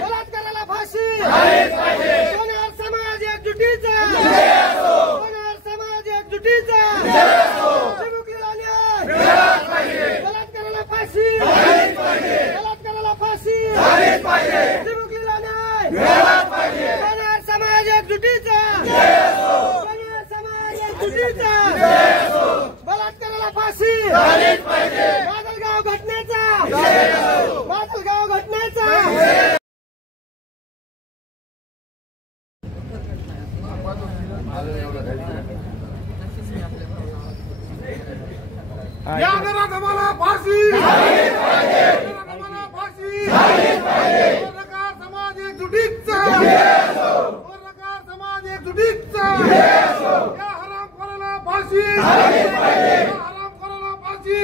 बलात्काराला फाशी सोनार समाज एकजुटीचा सोनार समाज एकजुटीचा चिमुकलीला न्याय बलात्काराला फाशी बलात्काराला फाशी चिमुकलीला न्याय सोनार समाज एकजुटीचा सोनार समाज एकजुटीचा बलात्काराला फाशी माजलगाव घटनेचा माजलगाव घटनेचा या नराधमाला फाशी फाशी पत्रकार समाज एकजुटीचा पत्रकार समाज एकजुटीचा या हरामखोराला फाशी हरामखोराला फाशी